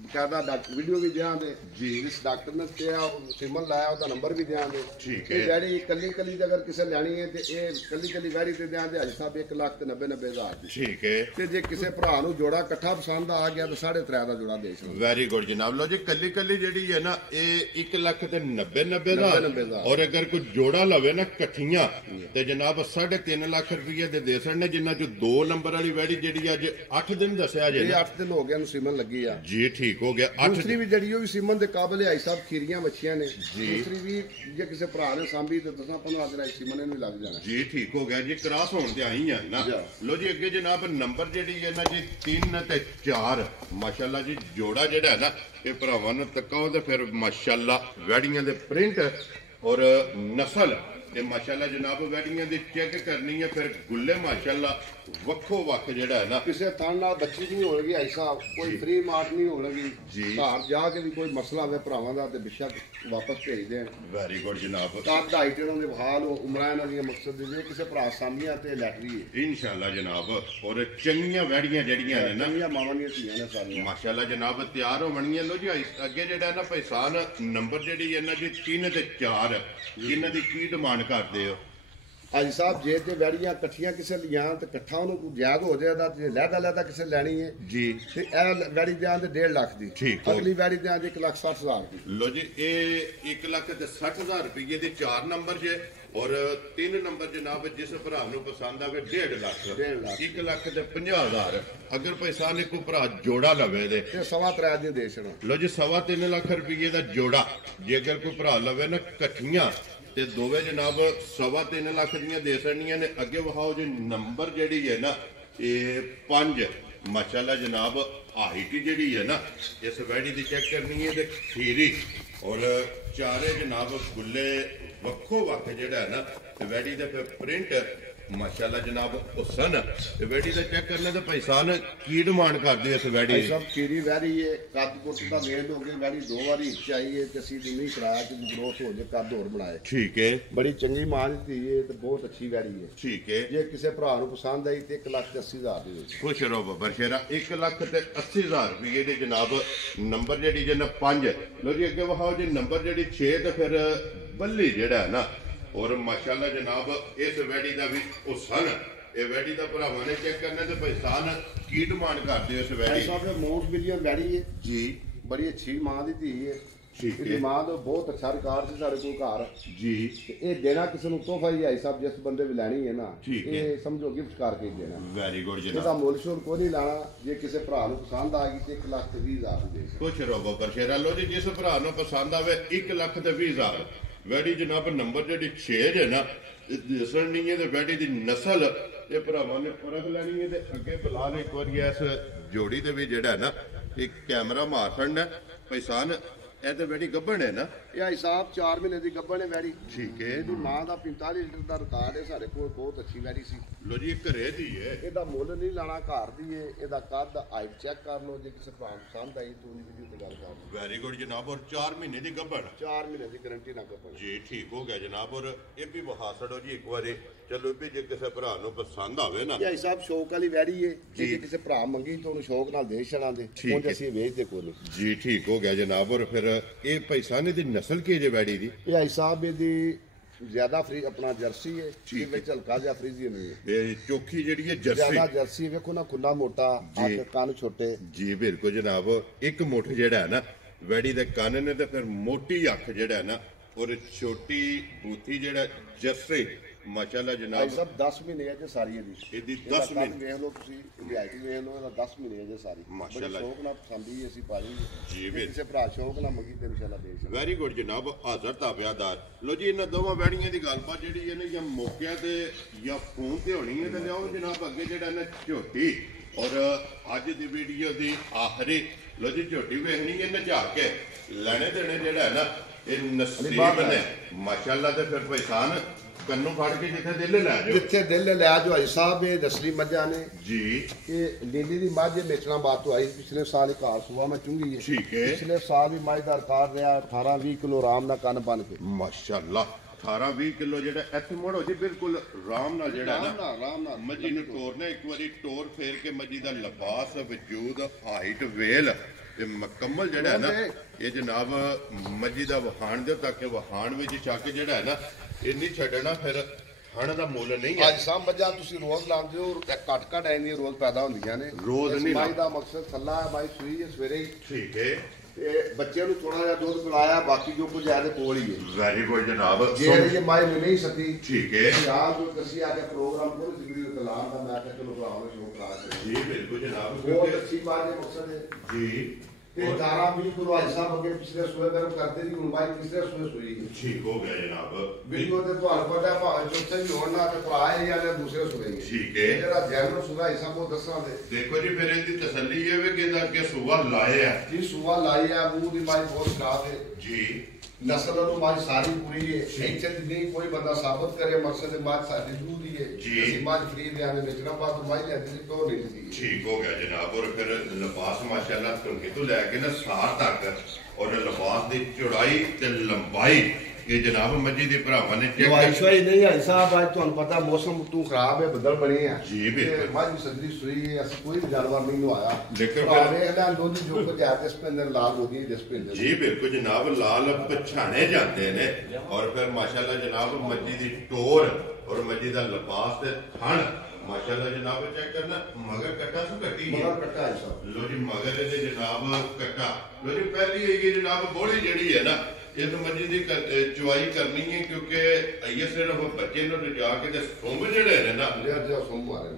ਬਕਾਇਦਾ ਡਾਕਟਰ ਵੀਡੀਓ ਵੀ ਦਿਆਂਗੇ ਜੀ। ਜਿਸ ਡਾਕਟਰ ਨੇ ਕਿਹਾ ਉਹ ਸਿਮਨ ਲਾਇਆ ਉਹਦਾ ਨੰਬਰ ਵੀ ਦਿਆਂਗੇ ਠੀਕ ਇਹ ਹੈ। ਵੈੜੀ ਕੱਲੀ ਕੱਲੀ ਦੇ ਅਗਰ ਕਿਸੇ ਲੈਣੀ ਹੈ ਤੇ ਇਹ ਕੱਲੀ ਕੱਲੀ ਵੈੜੀ ਤੇ ਦਿਆਂਗੇ ਅੱਜ ਸਾਹਿਬ 1 ਲੱਖ ਤੇ 90 ਹਜ਼ਾਰ ਦੀ ਠੀਕ ਹੈ ਤੇ ਜੇ ਕਿਸੇ ਭਰਾ ਨੂੰ ਜੋੜਾ ਇਕੱਠਾ ਪਸੰਦ ਆ ਗਿਆ ਤਾਂ 3.5 ਦਾ ਜੋੜਾ ਦੇ ਸਕਦੇ ਵੈਰੀ ਗੁੱਡ ਜਨਾਬ ਲੋ ਜੀ ਕੱਲੀ ਕੱਲੀ ਜਿਹੜੀ ਹੈ ਨਾ ਇਹ 1 ਲੱਖ ਤੇ 90 ਦਾ 90,000 ਔਰ ਅਗਰ ਕੋਈ ਜੋੜਾ ਲਵੇ ਨਾ ਇਕੱਠੀਆਂ ਤੇ ਜਨਾਬ 3.5 ਲੱਖ ਰੁਪਏ ਦੇ ਸਕਣ ਨੇ ਜਿੰਨਾ ਚ 2 ਨੰਬਰ ਵਾਲੀ ਵੈੜੀ ਜਿਹੜੀ ਅੱਜ 8 ਦਿਨ ਦੱਸਿਆ ਜੇ ਇਹ ਨਾ 8 ਦਿਨ ਹੋ ਗਏ ਨੂੰ ਸਿਮਨ ਲੱਗੀ ਆ ਜੀ ਠੀਕ ਠੀਕ ਹੋ ਗਿਆ 8 ਦੂਸਰੀ ਵੀ ਜਿਹੜੀ ਉਹ ਵੀ ਸੀਮਨ ਦੇ ਕਾਬਲ ਹੈ ਸਾਹਿਬ ਖੀਰੀਆਂ ਬੱਚੀਆਂ ਨੇ ਦੂਸਰੀ ਵੀ ਜੇ ਕਿਸੇ ਭਰਾ ਨੇ ਸਾਂਭੀ ਤੇ ਦੱਸਾਂ 15 ਦਿਨਾਂ ਸੀਮਨ ਇਹਨੂੰ ਲੱਗ ਜਾਣਾ ਜੀ ਠੀਕ ਹੋ ਗਿਆ ਜੀ ਕ੍ਰਾਸ ਹੋਣ ਤੇ ਆਈ ਆ ਨਾ ਲੋ ਜੀ ਅੱਗੇ ਜਨਾਬ ਨੰਬਰ ਜਿਹੜੀ ਹੈ ਨਾ ਜੀ 3 ਤੇ 4 ਮਾਸ਼ਾਅੱਲਾ ਜੀ ਜੋੜਾ ਜਿਹੜਾ ਹੈ ਨਾ ਇਹ ਭਰਾਵਾਂ ਨੂੰ ਤੱਕਾਓ ਤੇ ਫਿਰ ਮਾਸ਼ਾਅੱਲਾ ਵੈੜੀਆਂ ਦੇ ਪ੍ਰਿੰਟ ਔਰ ਨਸਲ ਤੇ ਮਾਸ਼ਾਅੱਲਾ ਜਨਾਬ ਵੈੜੀਆਂ ਦੀ ਚੈੱਕ ਕਰਨੀ ਹੈ ਫਿਰ ਗੁੱਲੇ ਮਾਸ਼ਾਅੱਲਾ ਵੱਖੋ ਵੱਖ ਜਿਹੜਾ ਹੈ ਨਾ ਕਿਸੇ ਤਣ ਨਾਲ ਬੱਚੀ ਨਹੀਂ ਹੋਣਗੀ ਐਸਾ ਕੋਈ ਫ੍ਰੀ ਮਾਰਟ ਨਹੀਂ ਹੋਣਗੀ ਘਰ ਜਾ ਕੇ ਵੀ ਕੋਈ ਮਸਲਾ ਹੋਵੇ ਭਰਾਵਾਂ ਦਾ ਤੇ ਬਿਸ਼ੱਕ ਵਾਪਸ ਭੇਜ ਦੇਣ ਵੈਰੀ ਗੁੱਡ ਜਨਾਬ ਤਾਂ 2.5 ਇਹਨਾਂ ਦੇ ਬਹਾਲ ਉਮਰਾਂ ਇਹਨਾਂ ਦੀਆਂ ਮਕਸਦ ਜੇ ਕਿਸੇ ਭਰਾ ਸਾਮੀਆਂ ਤੇ ਲੈਟਰੀ ਹੈ ਇਨਸ਼ਾਅੱਲਾ ਜਨਾਬ ਔਰ ਚੰਗੀਆਂ ਵੈੜੀਆਂ ਜਿਹੜੀਆਂ ਨੇ ਨਾ ਚੰਗੀਆਂ ਮਾਵਾਂ ਦੀਆਂ ਧੀਆਂ ਨੇ ਸਾਰੀਆਂ ਮਾਸ਼ਾਅੱਲਾ ਜਨਾਬ ਤਿਆਰ ਹੋਣਗੀਆਂ ਲੋ ਜੀ ਅੱਗੇ ਜਿਹੜਾ ਨਾ ਪੈਸਾਨ ਨੰਬਰ ਜਿਹੜੀ ਇਹਨਾਂ ਦੀ 3 ਤੇ 4 ਇਹਨਾਂ ਦੀ ਕੀ ਡਿਮਾਂਡ ਕਰਦੇ ਹੋ ਹਾਜੀ ਸਾਹਿਬ ਜੇ ਤੇ ਵੈੜੀਆਂ ਇਕੱਠੀਆਂ ਕਿਸੇ ਲੀਆਂ ਤੇ ਇਕੱਠਾ ਉਹਨੂੰ ਕੋਈ ਯਾਦ ਹੋ ਜਾਏਗਾ ਤੇ ਲਹਿਦਾ ਕਿਸੇ ਲੈਣੀ ਹੈ ਜੀ ਤੇ ਇਹ ਵੈੜੀ ਦਿਆਂ ਤੇ 1.5 ਲੱਖ ਦੀ ਠੀਕ ਅਗਲੀ ਵੈੜੀ ਦਿਆਂ ਤੇ 1,60,000 ਦੀ ਲੋ ਜੀ ਇਹ 1,60,000 ਰੁਪਏ ਦੇ 4 ਨੰਬਰ ਜੇ ਔਰ 3 ਨੰਬਰ ਜਨਾਬ ਜਿਸ ਭਰਾ ਨੂੰ ਪਸੰਦ ਆਵੇ 1.5 ਲੱਖ 1,50,000 ਅਗਰ ਪੈਸਾ ਨੇ ਕੋਈ ਭਰਾ ਜੋੜਾ ਲਵੇ ਦੇ ਤੇ 3.25 ਦੀ ਦੇ ਛੜੋ ਲੋ ਜੀ 3.5 ਲੱਖ ਰੁਪਏ ਦਾ ਜੋੜਾ ਜੇ ਅਗਰ ਕੋਈ ਭਰਾ ਲਵੇ ਨਾ ਇਕੱਠੀਆਂ ਤੇ ਦੋਵੇਂ ਜਨਾਬ 3.25 ਲੱਖ ਦੀਆਂ ਦੇ ਸਕਣੀਆਂ ਨੇ ਅੱਗੇ ਵਿਖਾਓ ਜੀ ਨੰਬਰ ਜਿਹੜੀ ਹੈ ਨਾ ਇਹ 5 ਮਾਸ਼ਾਅੱਲਾ ਜਨਾਬ ਹਾਈਟ ਜਿਹੜੀ ਹੈ ਨਾ ਇਸ ਵੈੜੀ ਦੀ ਚੈੱਕ ਕਰਨੀ ਹੈ ਤੇ ਖੀਰੀ ਔਰ ਚਾਰੇ ਜਨਾਬ ਗੁੱਲੇ ਵੱਖੋ ਵੱਖ ਜਿਹੜਾ ਹੈ ਨਾ ਤੇ ਵੈੜੀ ਦੇ ਪ੍ਰਿੰਟ ਮਾਸ਼ਾਅੱਲਾ ਜਨਾਬ ਹੁਸਨ ਤੇ ਵੈੜੀ ਦਾ ਚੈੱਕ ਕਰਨਾ ਤੇ ਪੈਸਾਨ ਕੀ ਡਿਮਾਂਡ ਕਰਦੇ ਇਸ ਵੈੜੀ ਸਭ ਖੀਰੀ ਵੈੜੀ ਹੈ ਕੱਦ ਕੁੱਟ ਦਾ ਵੇਲ ਹੋ ਗਈ ਵੈੜੀ 2 ਵਾਰੀ ਚਾਹੀਏ ਤੇ ਅਸੀਂ ਨਹੀਂ ਕਰਾਇਆ ਕਿ ਗਰੋਥ ਹੋ ਜੇ ਕੱਦ ਹੋਰ ਬਣਾਏ ਠੀਕ ਹੈ ਬੜੀ ਚੰਗੀ ਮਾਂ ਦੀ ਧੀ ਹੈ ਤੇ ਬਹੁਤ ਅੱਛੀ ਵੈੜੀ ਹੈ ਠੀਕ ਹੈ ਜੇ ਕਿਸੇ ਭਰਾ ਨੂੰ ਪਸੰਦ ਆਈ ਤੇ 1,80,000 ਦੀ ਦੇ ਖੁਸ਼ ਰਹੋ ਬੱਬਰ ਸ਼ੇਰਾ 1,80,000 ਰੁਪਏ ਦੇ ਜਨਾਬ ਨੰਬਰ ਜਿਹੜੀ ਜਨਾ 5 ਲੋ ਜੀ ਅੱਗੇ ਵਿਖਾਓ ਜੀ ਨੰਬਰ ਜਿਹੜੀ 6 ਤੇ ਫਿਰ ਬੱਲੀ ਜਿਹੜਾ ਹੈ ਨਾ ਔਰ ਮਾਸ਼ਾਅੱਲਾ ਜਨਾਬ ਇਸ ਵੈੜੀ ਦਾ ਵੀ ਹੁਸਨ ਇਹ ਵੈੜੀ ਦਾ ਭਰਾਵਾਂ ਨੇ ਚੈੱਕ ਕਰਨਾ ਤੇ ਪੈਸਾਨ ਕੀ ਡਿਮਾਂਡ ਕਰਦੇ ਹੋ ਇਸ ਵੈੜੀ ਸਾਹਿਬ ਮੋਸਟ ਬਿਲੀਅਨ ਵੈੜੀ ਹੈ ਜੀ ਬੜੀ ਅੱਛੀ ਮਾਂ ਦੀ ਧੀ ਹੈ ਠੀਕ ਇਹਦੀ ਹੈ ਮਾਂ ਦਾ ਬਹੁਤ ਅੱਛਾ ਰਿਕਾਰਡ ਸੀ ਸਾਡੇ ਕੋਲ ਘਰ ਜੀ ਤੇ ਇਹ ਦੇਣਾ ਕਿਸੇ ਨੂੰ ਤੋਹਫਾ ਹੀ ਆਈ ਸਾਹਿਬ ਜਿਸ ਬੰਦੇ ਵੀ ਲੈਣੀ ਹੈ ਨਾ ਠੀਕ ਹੈ। ਇਹ ਸਮਝੋ ਗਿਫਟ ਕਰਕੇ ਦੇਣਾ ਵੈਰੀ ਗੁੱਡ ਇਹਦਾ ਜਨਾਬ ਮੁੱਲ ਸ਼ੁਰ ਕੋਈ ਨਹੀਂ ਲਾਣਾ ਜੇ ਕਿਸੇ ਭਰਾ ਨੂੰ ਪਸੰਦ ਆ ਗਈ ਤੇ 1,20,000 ਦੇ ਦਿਓ। ਖੁਸ਼ ਰਹੋ ਬੱਬਰ ਸ਼ੇਰਾ ਲੋ ਜੀ ਜਿਸ ਭਰਾ ਨੂੰ ਪਸੰਦ ਆਵੇ 1,20,000 ਵੈੜੀ ਜਨਾਬ ਨੰਬਰ ਜਿਹੜੀ 6 ਹੈ ਨਾ ਦਿਸਣ ਨਹੀਂ ਹੈ ਤੇ ਵੈੜੀ ਦੀ ਨਸਲ ਇਹ ਭਰਾਵਾਂ ਨੇ ਪਰਖ ਲੈਣੀ ਹੈ ਤੇ ਅੱਗੇ ਫਿਲਹਾਲ ਇੱਕ ਵਾਰੀ ਇਸ ਜੋੜੀ ਦੇ ਵੀ ਜਿਹੜਾ ਨਾ ਇੱਕ ਕੈਮਰਾ ਮਾਰ ਛੱਡਣਾ ਪੈਸਾਨ ਇਹ ਤੇ ਵੈੜੀ ਗੱਭਣ ਹੈ ਨਾ ਇਹ ਹਿਸਾਬ 4 ਮਹੀਨੇ ਦੀ ਗੱਭਣ ਹੈ ਵੈੜੀ ਠੀਕ ਹੈ ਇਹਦੀ ਮਾਂ ਦਾ 45 ਲੀਟਰ ਦਾ ਰਿਕਾਰਡ ਹੈ ਸਾਡੇ ਕੋਲ ਬਹੁਤ ਅੱਛੀ ਵੈੜੀ ਸੀ ਲੋ ਜੀ ਇਹ ਘਰੇ ਦੀ ਹੈ ਇਹਦਾ ਮੁੱਲ ਨਹੀਂ ਲਾਣਾ ਘਰ ਦੀ ਹੈ ਇਹਦਾ ਕੱਦ ਹਾਈਟ ਚੈੱਕ ਕਰ ਲਓ ਜੇ ਕਿਸੇ ਭਰਾ ਨੂੰ ਪਸੰਦ ਆਈ ਤੂੰ ਵੀਡੀਓ ਤੇ ਗੱਲ ਕਰ ਲਓ ਵੈਰੀ ਗੁੱਡ ਜਨਾਬ ਔਰ 4 ਮਹੀਨੇ ਦੀ ਗੱਭਣ 4 ਮਹੀਨੇ ਦੀ ਗਾਰੰਟੀ ਨਾਲ ਗੱਭਣ ਜੀ ਠੀਕ ਹੋ ਗਿਆ ਜਨਾਬ ਔਰ ਇਹ ਵੀ ਵਿਖਾ ਛੱਡੋ ਜੀ ਇੱਕ ਵਾਰੀ ਚਲੋ ਵੀ ਜੇ ਕਿਸੇ ਭਰਾ ਨੂੰ ਪਸੰਦ ਆਵੇ ਨਾ ਇਹ ਹਿਸਾਬ ਸ਼ੌਕ ਵਾਲੀ ਵੈੜੀ ਹੈ ਜੇ ਕਿਸੇ ਭਰਾ ਮੰਗੀ ਤਾਂ ਉਹਨੂੰ ਸ਼ੌਕ ਨਾਲ ਦੇ ਛੜਾਂਦੇ ਹੁਣ ਅਸੀਂ ਵੇਚਦੇ ਕੋਈ ਨਹੀਂ ਜੀ ਠੀਕ ਹੋ ਗਿਆ ਜਨਾਬ ਔਰ ਫਿਰ ਇਹ ਪੈਸਾਨੇ ਦੀ ਨਸਲ ਕੀ ਜੇ ਵੈੜੀ ਦੀ ਇਹ ਹਿਸਾਬ ਇਹਦੀ ਜ਼ਿਆਦਾ ਫਰੀ ਆਪਣਾ ਜਰਸੀ ਹੈ ਇਹ ਵਿੱਚ ਹਲਕਾ ਜਿਹਾ ਫਰੀਜ਼ੀਅਨ ਹੈ ਇਹ ਚੋਖੀ ਜਿਹੜੀ ਹੈ ਜ਼ਿਆਦਾ ਜਰਸੀ ਜਰਸੀ ਵੇਖੋ ਨਾ ਖੁੱਲਾ ਮੋਟਾ ਅੱਖ ਕੰਨ ਛੋਟੇ ਜੀ ਬਿਲਕੁਲ ਜਨਾਬ ਇੱਕ ਮੁੱਠ ਜਿਹੜਾ ਹੈ ਨਾ ਵੈੜੀ ਦੇ ਕੰਨ ਨੇ ਤੇ ਫਿਰ ਮੋਟੀ ਅੱਖ ਜਿਹੜਾ ਹੈ ਨਾ ਔਰ ਛੋਟੀ ਬੂਥੀ ਜਿਹੜਾ ਜਰਸੀ ਮਾਸ਼ਾਅੱਲਾ ਜਨਾਬ ਸਭ 10 ਮਹੀਨੇ ਹੈ ਜੇ ਸਾਰੀ ਇਹਦੀ 10 ਮਹੀਨੇ ਵੇਖ ਲਓ ਤੁਸੀਂ ਇਹਦੀ ਹਾਈਟ ਵੇਖ ਲਓ ਇਹਦਾ 10 ਮਹੀਨੇ ਹੈ ਜੇ ਸਾਰੀ ਮਾਸ਼ਾਅੱਲਾ ਸ਼ੌਕ ਨਾਲ ਪਸੰਦੀ ਅਸੀਂ ਪਾਈ ਜੀ ਕਿਸੇ ਭਰਾ ਸ਼ੌਕ ਨਾਲ ਮੰਗੀ ਤੇ ਇਨਸ਼ਾਅੱਲਾ ਦੇ ਸਕਦੇ ਵੈਰੀ ਗੁੱਡ ਜਨਾਬ ਹਾਜ਼ਰ ਤਾਬਿਆਦਾਰ ਲੋ ਜੀ ਇਹਨਾਂ ਦੋਵਾਂ ਵੈੜੀਆਂ ਦੀ ਗੱਲਬਾਤ ਜਿਹੜੀ ਇਹਨੇ ਜਾਂ ਮੌਕਿਆਂ ਤੇ ਜਾਂ ਫੋਨ ਤੇ ਹੋਣੀ ਹੈ ਤੇ ਲਿਆਓ ਜਨਾਬ ਅੱਗੇ ਜਿਹੜਾ ਨਾ ਝੋਟੀ ਔਰ ਅੱਜ ਦੀ ਵੀਡੀਓ ਦੀ ਆਖਰੀ ਲੋ ਜੀ ਝੋਟੀ ਵੇਖਣੀ ਹੈ ਨਚਾ ਕੇ ਲੈਣੇ ਦੇਣੇ ਜਿਹੜਾ ਹੈ ਨਾ ਇਹ ਨਸੀਬ ਨੇ ਮਾਸ਼ਾਅੱਲਾ ਤੇ ਫਿਰ ਪੈਸਾਨ ਕੰਨੋਂ ਫੜ ਕੇ ਜਿੱਥੇ ਦਿਲ ਲੈ ਜਾਓ ਜਿੱਥੇ ਦਿਲ ਲੈ ਜਾਓ ਭਾਈ ਸਾਹਿਬ ਇਹ ਦਸਲੀ ਮੱਝਾਂ ਨੇ ਜੀ ਇਹ ਲੀਲੀ ਦੀ ਮੱਝ ਮੇਚਣਾ ਬਾਤ ਤੋਂ ਆਈ ਪਿਛਲੇ ਸਾਲ ਇੱਕ ਘਰ ਸੁਆ ਮੈਂ ਚੁੰਗੀ ਹੈ ਠੀਕ ਹੈ ਪਿਛਲੇ ਸਾਲ ਵੀ ਮੱਝ ਦਾ ਰਿਕਾਰਡ ਰਿਹਾ 18-20 ਕਿਲੋ ਆਰਾਮ ਨਾਲ ਕੰਨ ਬਣ ਕੇ ਮਾਸ਼ਾਅੱਲਾ 18-20 ਕਿਲੋ ਜਿਹੜਾ ਇੱਥੇ ਮੋੜੋ ਜੀ ਬਿਲਕੁਲ ਆਰਾਮ ਨਾਲ ਜਿਹੜਾ ਨਾ ਆਰਾਮ ਨਾਲ ਮੱਝੀ ਨੂੰ ਤੋਰਨਾ ਇੱਕ ਵਾਰੀ ਟੋਰ ਫੇਰ ਕੇ ਮੱਝੀ ਦਾ ਲਿਬਾਸ ਵਜੂਦ ਹਾਈਟ ਵੇਲ ਤੇ ਮੁਕੰਮਲ ਜਿਹੜਾ ਹੈ ਨਾ ਇਹ ਜਨਾਬ ਮੱਝੀ ਦਾ ਵਹਾਣ ਦਿਓ ਤਾਂ ਕਿ ਵਹਾਣ ਵਿੱਚ ਚੱਕ ਜਿਹੜਾ ਹੈ ਨਾ ਇਹ ਨਹੀਂ ਛੱਡਣਾ ਫਿਰ ਹਣ ਦਾ ਮੁੱਲ ਨਹੀਂ ਹੈ ਅੱਜ ਸਾਹ ਮੱਝਾਂ ਤੁਸੀਂ ਰੋਜ਼ ਲਾਉਂਦੇ ਹੋ ਘੱਟ ਐਂਦੀਆਂ ਰੋਜ਼ ਪੈਦਾ ਹੁੰਦੀਆਂ ਨੇ ਰੋਜ਼ ਨਹੀਂ ਮਾਈ ਦਾ ਮਕਸਦ ਥੱਲਾ ਹੈ ਮਾਈ ਸੂਈ ਹੈ ਸਵੇਰੇ ਹੀ ਠੀਕ ਹੈ ਤੇ ਬੱਚੇ ਨੂੰ ਥੋੜਾ ਜਿਹਾ ਦੁੱਧ ਪਿਲਾਇਆ ਬਾਕੀ ਜੋ ਕੁਝ ਹੈ ਤੇ ਕੋਲ ਹੀ ਹੈ ਵੈਰੀ ਗੁੱਡ ਜਨਾਬ ਜੇ ਇਹ ਮਾਈ ਮਿਲ ਨਹੀਂ ਸਕਦੀ ਠੀਕ ਹੈ ਯਾਰ ਜੋ ਕਸੀ ਆ ਕੇ ਪ੍ਰੋਗਰਾਮ ਕੋਲ ਜ਼ਿਕਰੀ ਕਲਾਮ ਦਾ ਮੈਂ ਕਿਹਾ ਚਲੋ ਭਰਾਵਾਂ ਨੂੰ ਸ਼ੋਅ ਕਰਾ ਕੇ ਜੀ ਬਿਲਕੁਲ ਜਨਾਬ ਬਹੁਤ ਅੱਛੀ ਬਾਤ ਹੈ ਮਕਸਦ ਹੈ ਜੀ दारा बिल्कुल भाई साहब अगे पिछले सूए गर्म करते जी हुन भाई तीसरे सूए सूई ठीक हो गया जनाब बिल्कुल ते ਤੁਹਾਨੂੰ ਪਤਾ ਭਾਵੇਂ ਚੌਥੇ ਵੀ ਹੋਣ ਨਾ ਤੇ ਭਰਾ ਹੀ ਜਾਂ ਦੂਸਰੇ ਸੂਏ ਠੀਕ ਹੈ ਜਿਹੜਾ ਜਨਰਲ ਸੂਆ ਹਿਸਾਬ ਉਹ ਦੱਸਾਂ ਦੇ ਦੇਖੋ ਜੀ ਫਿਰ ਇਹਦੀ ਤਸੱਲੀ ਇਹ ਵੇ ਕਿ ਇਹਦਾ ਅੱਗੇ ਸੂਆ ਲਾਇਆ ਜੀ ਸੂਆ ਲਾਈ ਆ ਮੂੰਹ ਦੀ ਮਾਈ ਬਹੁਤ ਖਰਾਬ ਹੈ ਜੀ ਨਸਲ ਨੂੰ ਮਾਈ ਸਾਰੀ ਪੂਰੀ ਹੈ ਇੱਥੇ ਨਹੀਂ ਕੋਈ ਬੰਦਾ ਸਾਬਤ ਕਰੇ ਮਕਸਦ ਹੈ ਮਾਈ ਸਾਡੀ ਦੂਧ ਦੀ ਹੈ ਅਸੀਂ ਮਾਈ ਫਰੀ ਦੇ ਆਨੇ ਵੇਚਣਾ ਬਾਅਦ ਮਾਈ ਲੈਂਦੀ ਸੀ ਤੋਂ ਨਹੀਂ ਸੀ ਠੀਕ ਹੋ ਗਿਆ ਜਨਾਬ ਔਰ ਫਿਰ ਲਿਬਾਸ ਮਾਸ਼ਾਅੱਲਾ ਤੁਰਕੀ ਤੋਂ ਲੈ ਕੇ ਨਾ ਸਾਰ ਤੱਕ ਔਰ ਲਿਬਾਸ ਦੀ ਚੌੜਾਈ ਤੇ ਲੰਬਾਈ ਇਹ ਜਨਾਬ ਮੱਜੀ ਦੇ ਭਰਾਵਾਂ ਨੇ ਚੈੱਕ ਵਾਈਸ਼ਾਈ ਨਹੀਂ ਹੈ ਸਾਹਿਬ ਅੱਜ ਤੁਹਾਨੂੰ ਪਤਾ ਮੌਸਮ ਤੂੰ ਖਰਾਬ ਹੈ ਬੱਦਲ ਬਣੇ ਆ ਜੀ ਬਿਲਕੁਲ ਮਾਈ ਸੱਜਰੀ ਸੂਈ ਹੈ ਅਸੀਂ ਕੋਈ ਜਾਨਵਰ ਨਹੀਂ ਨਵਾਇਆ ਲੇਕਿਨ ਫਿਰ ਵੇਖਦਾ ਦੁੱਧ ਜੋ ਕੋ ਜਾ ਕੇ ਸਪਿੰਦਰ ਲਾਲ ਹੋ ਗਈ ਜਿਸ ਪਿੰਡ ਜੀ ਬਿਲਕੁਲ ਜਨਾਬ ਲਾਲ ਪਛਾਣੇ ਜਾਂਦੇ ਨੇ ਔਰ ਫਿਰ ਮਾਸ਼ਾਅੱਲਾ ਜਨਾਬ ਮੱਜੀ ਦੀ ਟੋਰ ਔਰ ਮੱਜੀ ਦਾ ਲਿਬਾਸ ਤੇ ਥਣ ਮਾਸ਼ਾਅੱਲਾ ਜਨਾਬ ਚੈੱਕ ਕਰਨਾ ਮਗਰ ਕੱਟਾ ਸੂ ਕੱਟੀ ਮਗਰ ਕੱਟਾ ਹੈ ਸਭ ਲੋ ਜੀ ਮਗਰ ਇਹਦੇ ਜਨਾਬ ਕੱਟਾ ਲੋ ਜੀ ਪਹਿਲੀ ਇਹ ਜਨਾਬ ਬੋਲੀ ਜਿਹੜੀ ਹੈ ਨਾ ਇਹ ਮੱਜੀ ਦੀ ਚੁਆਈ ਕਰਨੀ ਹੈ ਕਿਉਂਕਿ ਇਹ ਸਿਰਫ ਬੱਚੇ ਨੂੰ ਲਿਜਾ ਕੇ ਤੇ ਸੁੰਭ ਜਿਹੜੇ ਨੇ ਨਾ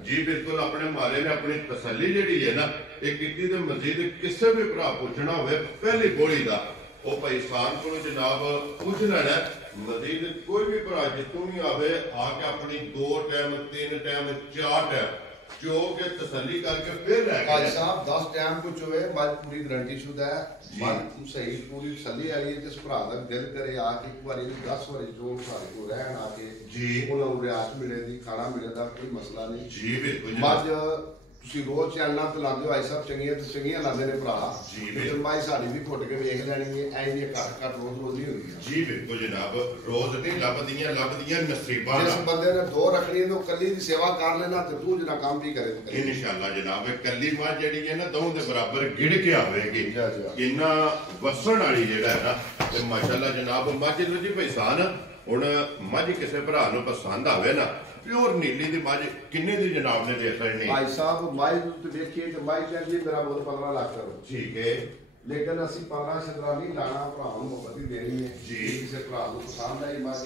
ਜੀ ਬਿਲਕੁਲ ਆਪਣੇ ਮਾਰੇ ਨੇ ਆਪਣੀ ਤਸੱਲੀ ਜਿਹੜੀ ਹੈ ਨਾ ਇਹ ਕੀਤੀ ਤੇ ਮਜ਼ੀਦ ਕਿਸੇ ਵੀ ਭਰਾ ਪੁੱਛਣਾ ਹੋਵੇ ਪਹਿਲੀ ਬੋਲੀ ਦਾ ਉਹ ਭਾਈ ਸਾਨ ਕੋਲ ਜਨਾਬ ਪੁੱਛ ਲੈਣਾ ਮਜ਼ੀਦ ਕੋਈ ਵੀ ਭਰਾ ਜਿੱਥੋਂ ਵੀ ਆਵੇ ਆ ਕੇ ਆਪਣੀ 2 ਟਾਈਮ 3 ਟਾਈਮ 4 ਟਾਈਮ ਜੋ के तसल्ली करके फिर भाई साहब 10 टाइम को चोए माल पूरी गारंटी शुदा है माल सही पूरी तसल्ली आई है जिस भरा दा दिल करे आके एक बार 10 बार जो सारे को रहन आके जी उन्होंने रियासत मिले दी खाना मिले दा कोई मसला नहीं जी बिल्कुल मज ਤੁਸੀਂ ਰੋਜ਼ ਚੈਨਲਾਂ ਤੇ ਲਾਉਂਦੇ ਹੋ ਆਈ ਸਾਹਿਬ ਚੰਗੀਆਂ ਲਾਉਂਦੇ ਨੇ ਭਰਾ ਜੀ ਬਿਲਕੁਲ ਮਾਈ ਸਾਡੀ ਵੀ ਫੁੱਟ ਕੇ ਵੇਖ ਲੈਣੀ ਹੈ ਐਂ ਨਹੀਂ ਘੱਟ ਰੋਜ਼ ਨਹੀਂ ਹੁੰਦੀ ਜੀ ਬਿਲਕੁਲ ਜਨਾਬ ਰੋਜ਼ ਨਹੀਂ ਲੱਭਦੀਆਂ ਨਸੀਬਾਂ ਜਿਸ ਬੰਦੇ ਨੇ 2 ਰੱਖਣੀ ਤੇ ਕੱਲੀ ਦੀ ਸੇਵਾ ਕਰ ਲੈਣਾ ਤੇ ਤੂੰ ਜਿਹੜਾ ਕੰਮ ਵੀ ਕਰੇ ਇਨਸ਼ਾਅੱਲਾ ਜਨਾਬ ਕੱਲੀ ਮਾਂ ਜਿਹੜੀ ਹੈ ਨਾ ਦੋਹਾਂ ਦੇ ਬਰਾਬਰ ਗਿੜ ਕੇ ਆਵੇਗੀ ਇੰਨਾ ਵਸਣ ਵਾਲੀ ਜਿਹੜਾ ਹੈ ਨਾ ਤੇ ਮਾਸ਼ਾਅੱਲਾ ਜਨਾਬ ਮੱਝ ਨੂੰ ਜੀ ਪੈਸਾਨ ਹੁਣ ਮੱਝ ਕਿਸੇ ਭਰਾ ਨੂੰ ਪਸੰਦ ਆਵੇ ਨਾ प्योर नीली दी मझ किन्ने दी जनाब ने दे सकनी भाई साहब माई तो देखिए तो माई कहती मेरा बोल 15 लाख करो ठीक है लेकिन ਅਸੀਂ 15 17 ਨਹੀਂ ਲਾਣਾ ਭਰਾ ਨੂੰ ਮੁਫਤ ਹੀ ਦੇਣੀ ਹੈ ਜੀ ਕਿਸੇ ਭਰਾ ਨੂੰ ਪਸੰਦ ਆਈ ਮੱਝ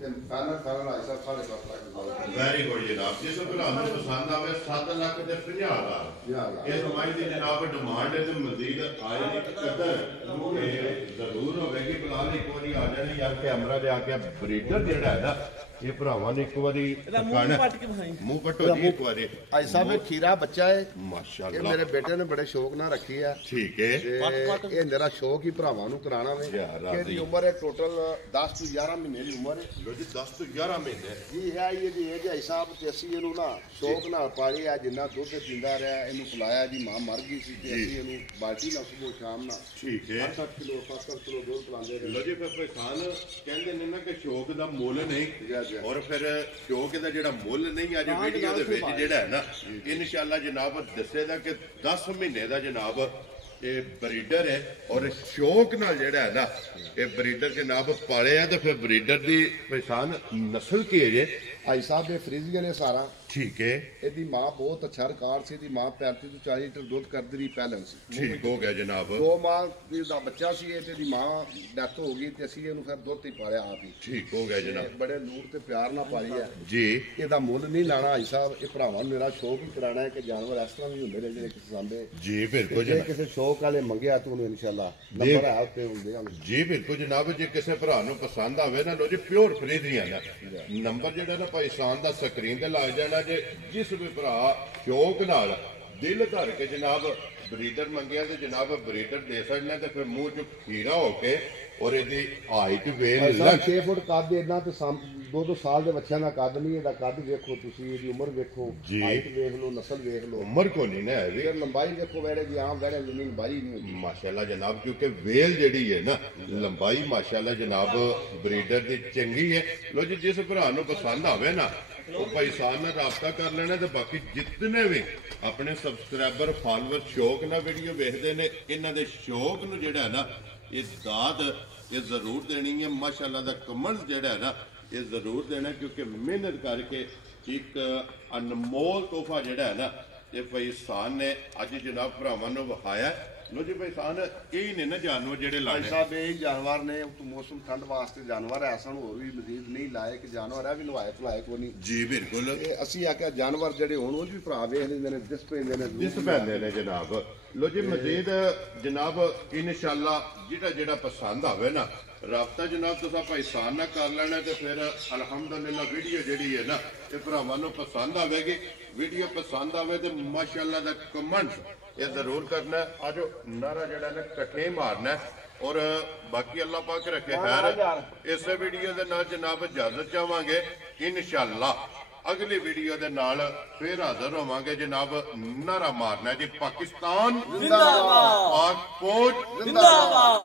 ਤੇ ਪਹਿਲਾਂ ਕਰਨ ਆਈ ਸਾਹਿਬ 7.5 ਲੱਖ ਵੈਰੀ ਗੁੱਡ ਜਨਾਬ ਜਿਸ ਭਰਾ ਨੂੰ ਪਸੰਦ ਆਵੇ 7 ਲੱਖ ਤੇ 50,000 ਇਸ ਮਾਈ ਦੀ ਜਨਾਬ ਡਿਮਾਂਡ ਹੈ ਤੇ ਮਜ਼ੀਦ ਆਏ ਨਹੀਂ ਕਦਰ ਜ਼ਰੂਰ ਹੋਵੇਗੀ ਬਲਾਲ ਇੱਕ ਵਾਰੀ ਆ ਜਾਣੇ ਯਾਰ ਕੈਮਰਾ ਦੇ ਆ ਕੇ ਬਰੀਡਰ ਜਿਹੜਾ ਹੈ ਨਾ ਇਹ ਭਰਾਵਾਂ ਨੇ ਇੱਕ ਵਾਰੀ ਮੂੰਹ ਪਟੋ ਜੀ ਇੱਕ ਵਾਰੀ ਆਈ ਸਾਹਿਬ ਇਹ ਖੀਰਾ ਬੱਚਾ ਹੈ ਮਾਸ਼ਾਅੱਲਾ ਇਹ ਮੇਰੇ ਬੇਟੇ ਨੇ ਬੜੇ ਸ਼ੌਕ ਨਾਲ ਰੱਖੀ ਆ ਠੀਕ ਹੈ ਇਹ ਮੇਰਾ ਸ਼ੌਕ ਹੀ ਭਰਾਵਾਂ ਨੂੰ ਕਰਾਣਾ ਵੇ ਇਹਦੀ ਉਮਰ ਹੈ ਟੋਟਲ 10 ਤੋਂ 11 ਮਹੀਨੇ ਦੀ ਉਮਰ ਹੈ ਲੋ ਜੀ 10 ਤੋਂ 11 ਮਹੀਨੇ ਜੀ ਹੈ ਇਹਦੀ ਇਹ ਜੀ ਹਿਸਾਬ ਤੇ ਅਸੀਂ ਇਹਨੂੰ ਨਾ ਸ਼ੌਕ ਨਾਲ ਪਾਲੀ ਆ ਜਿੰਨਾ ਦੁੱਧ ਪੀਂਦਾ ਰਿਹਾ ਇਹਨੂੰ ਪਿਲਾਇਆ ਜੀ ਮਾਂ ਮਰ ਗਈ ਸੀ ਤੇ ਅਸੀਂ ਇਹਨੂੰ ਬਾਲਟੀ ਨਾਲ ਸੁਬਹ ਸ਼ਾਮ ਨਾਲ ਠੀਕ ਹੈ 8 ਕਿਲੋ 7 ਕਿਲੋ ਦੁੱਧ ਪਿਲਾਉਂਦੇ ਰਹੇ ਲੋ ਜੀ ਫਿਰ ਖਾਨ ਕਹਿੰਦੇ ਨੇ ਨਾ ਕਿ ਸ਼ੌਕ ਦਾ ਮੁੱਲ ਨਹੀਂ ਔਰ ਫਿਰ ਸ਼ੌਕ ਦਾ ਜਿਹੜਾ ਮੁੱਲ ਨਹੀਂ ਅੱਜ ਵੀਡੀਓ ਦੇ ਵਿੱਚ ਜਿਹੜਾ ਹੈ ਨਾ ਇਨਸ਼ਾਅੱਲਾ ਜਨਾਬ ਦੱਸੇਗਾ ਕਿ 10 ਮਹੀਨੇ ਦਾ ਜਨਾਬ ਇਹ ਬਰੀਡਰ ਹੈ ਔਰ ਸ਼ੌਕ ਨਾਲ ਜਿਹੜਾ ਹੈ ਨਾ ਇਹ ਬਰੀਡਰ ਜਨਾਬ ਪਾਲੇ ਆ ਤੇ ਫਿਰ ਬਰੀਡਰ ਦੀ ਪਛਾਣ ਨਸਲ ਕੀ ਹੈ ਜੇ ਆਈ ਸਾਹਿਬ ਇਹ ਫਰੀਜ਼ੀਅਨ ਹੈ ਸਾਰਾ ਠੀਕ ਹੈ ਇਹਦੀ ਮਾਂ ਬਹੁਤ ਅੱਛਾ ਰਿਕਾਰਡ ਸੀ ਇਹਦੀ ਮਾਂ 35 ਤੋਂ 40 ਲੀਟਰ ਦੁੱਧ ਕਰਦੀ ਰਹੀ ਪਹਿਲਾਂ ਸੀ ਠੀਕ ਹੋ ਗਿਆ ਜਨਾਬ 2 ਮਾਂ ਦਾ ਬੱਚਾ ਸੀ ਇਹ ਤੇ ਇਹਦੀ ਮਾਂ ਡੈਥ ਹੋ ਗਈ ਤੇ ਅਸੀਂ ਇਹਨੂੰ ਫਿਰ ਦੁੱਧ ਹੀ ਪਾਲਿਆ ਆਪ ਹੀ ਠੀਕ ਹੋ ਗਿਆ ਜਨਾਬ ਬੜੇ ਨੂਰ ਤੇ ਪਿਆਰ ਨਾਲ ਪਾਲੀ ਹੈ ਜੀ ਇਹਦਾ ਮੁੱਲ ਨਹੀਂ ਲਾਣਾ ਆਈ ਸਾਹਿਬ ਇਹ ਭਰਾਵਾਂ ਨੂੰ ਮੇਰਾ ਸ਼ੌਕ ਹੀ ਕਰਾਣਾ ਹੈ ਕਿ ਜਾਨਵਰ ਇਸ ਤਰ੍ਹਾਂ ਵੀ ਹੁੰਦੇ ਨੇ ਜਿਹੜੇ ਕਿਸੇ ਸਾਹਮਣੇ ਜੀ ਬਿਲਕੁਲ ਜੇ ਕਿਸੇ ਸ਼ੌਕ ਵਾਲੇ ਮੰਗਿਆ ਤੂੰ ਉਹਨੂੰ ਇਨਸ਼ਾਅੱਲਾ ਨੰਬਰ ਹੈ ਉੱਤੇ ਹੁੰਦੇ ਹਨ ਜੀ ਬਿਲਕੁਲ ਜਨਾਬ ਜੇ ਕਿਸੇ ਭਰਾ ਨੂੰ ਪਸੰਦ ਆਵੇ ਨਾ ਲੋ ਜੀ ਪਿਓਰ ਫਰੀਦੀਆਂ ਦਾ ਨੰਬਰ ਜਿਹੜਾ ਨਾ ਭਾਈ ਸਾਨ ਦਾ ਸਕਰੀਨ ਤੇ ਲੱਗ ਜਾਣਾ ਜੇ ਜਿਸ ਵੀ ਭਰਾ ਸ਼ੌਕ ਨਾਲ ਦਿਲ ਧਰ ਕੇ ਜਨਾਬ ਬਰੀਡਰ ਮੰਗਿਆ ਤੇ ਜਨਾਬ ਬਰੀਡਰ ਦੇ ਸਕਣਾ ਤੇ ਫਿਰ ਮੂੰਹ ਚ ਖੀਰਾ ਹੋ ਕੇ ਔਰ ਇਹਦੀ ਹਾਈਟ ਵੇਲ 6 ਫੁੱਟ ਕੱਦ ਇਹਨਾਂ ਤੇ 2 ਸਾਲ ਦੇ ਬੱਚਿਆਂ ਦਾ ਕੱਦ ਨਹੀਂ ਇਹਦਾ ਕੱਦ ਵੇਖੋ ਤੁਸੀਂ ਇਹਦੀ ਉਮਰ ਵੇਖੋ ਹਾਈਟ ਵੇਖ ਲਓ ਨਸਲ ਵੇਖ ਲਓ ਉਮਰ ਕੋ ਨਹੀਂ ਨਾ ਹੈ ਫਿਰ ਲੰਬਾਈ ਵੇਖੋ ਵੈੜੇ ਦੀ ਆਮ ਵੈੜੇ ਦੀ ਲੰਬਾਈ ਨਹੀਂ ਮਾਸ਼ਾਅੱਲਾ ਜਨਾਬ ਕਿਉਂਕਿ ਵੇਲ ਜਿਹੜੀ ਹੈ ਨਾ ਲੰਬਾਈ ਮਾਸ਼ਾਅੱਲਾ ਜਨਾਬ ਬਰੀਡਰ ਦੀ ਚੰਗੀ ਹੈ ਲੋ ਜੀ ਜਿਸ ਭਰਾ ਨੂੰ ਪਸੰਦ ਆਵੇ ਨਾ ਉਹ ਭਾਈ ਸਾਹਿਬ ਨਾਲ ਰਾਬਤਾ ਕਰ ਲੈਣਾ ਤੇ ਬਾਕੀ ਜਿੰਨੇ ਵੀ ਆਪਣੇ ਸਬਸਕ੍ਰਾਈਬਰ ਫਾਲੋਅਰ ਸ਼ੌਕ ਨਾਲ ਵੀਡੀਓ ਵੇਖਦੇ ਨੇ ਇਹਨਾਂ ਦੇ ਸ਼ੌਕ ਨੂੰ ਜਿਹੜਾ ਹੈ ਨਾ ਇਹ ਦਾਤ ਇਹ ਜ਼ਰੂਰ ਦੇਣੀ ਹੈ ਮਾਸ਼ਾਅੱਲਾ ਦਾ ਕਮਲ ਜਿਹੜਾ ਹੈ ਨਾ ਇਹ ਜ਼ਰੂਰ ਦੇਣਾ ਕਿਉਂਕਿ ਮਿਹਨਤ ਕਰਕੇ ਇੱਕ ਅਨਮੋਲ ਤੋਹਫਾ ਜਿਹੜਾ ਹੈ ਨਾ ਇਹ ਭਾਈ ਸਾਨ ਨੇ ਅੱਜ ਜਨਾਬ ਭਰਾਵਾਂ ਨੂੰ ਵਿਖਾਇਆ ਲੋ ਜੀ ਭਾਈ ਸਾਨ ਇਹ ਨੇ ਨਾ ਜਾਨਵਰ ਜਿਹੜੇ ਭਾਈ ਲਾਣੇ ਸਾਹਿਬ ਇਹ ਜਾਨਵਰ ਨੇ ਮੌਸਮ ਠੰਡ ਵਾਸਤੇ ਜਾਨਵਰ ਐਸਾ ਹੋਰ ਵੀ ਮਜ਼ੀਦ ਨਹੀਂ ਲਾਇਕ ਜਾਨਵਰ ਹੈ ਵੀ ਲਵਾਇਕ ਕੋ ਨਹੀਂ ਜੀ ਬਿਲਕੁਲ ਇਹ ਅਸੀਂ ਆਖਿਆ ਜਾਨਵਰ ਜਿਹੜੇ ਹੋਣ ਉਹ ਵੀ ਭਰਾ ਵੇਖ ਲੈਂਦੇ ਨੇ ਦਿਸ ਪੈਂਦੇ ਨੇ ਜਿਸ ਪੈਂਦੇ ਨੇ ਜਨਾਬ ਲੋ ਜੀ ਮਜ਼ੀਦ ਜਨਾਬ ਇਨਸ਼ਾਅੱਲਾ ਜਿਹੜਾ ਪਸੰਦ ਆਵੇ ਨਾ ਰਾਬਤਾ ਜਨਾਬ ਤੁਸੀਂ ਭਾਈ ਸਾਨ ਨਾਲ ਕਰ ਲੈਣਾ ਤੇ ਫਿਰ ਅਲਹਮਦੁਲਿਲਾ ਵੀਡੀਓ ਜਿਹੜੀ ਹੈ ਨਾ ਇਹ ਭਰਾਵਾਂ ਨੂੰ ਪਸੰਦ ਆਵੇਗੀ ਵੀਡੀਓ ਪਸੰਦ ਆਵੇ ਤੇ ਮਾਸ਼ਾਅੱਲਾ ਦਾ ਕਮੈਂਟ ਇਹ ਜ਼ਰੂਰ ਕਰਨਾ ਆਜੋ ਨਾਰਾ ਜਿਹੜਾ ਨਾ ਇਕੱਠੇ ਮਾਰਨਾ ਔਰ ਬਾਕੀ ਅੱਲਾਹ ਪਾਕ ਰੱਖੇ ਖੈਰ ਇਸੇ ਵੀਡੀਓ ਦੇ ਨਾਲ ਜਨਾਬ ਇਜਾਜ਼ਤ ਚਾਹਾਂਗੇ ਇਨਸ਼ਾਅੱਲਾ ਅਗਲੀ ਵੀਡੀਓ ਦੇ ਨਾਲ ਫਿਰ ਹਾਜ਼ਰ ਹੋਵਾਂਗੇ ਜਨਾਬ ਨਾਰਾ ਮਾਰਨਾ ਜੀ ਪਾਕਿਸਤਾਨ ਜ਼ਿੰਦਾਬਾਦ ਪਾਕ ਫੌਜ ਜ਼ਿੰਦਾਬਾਦ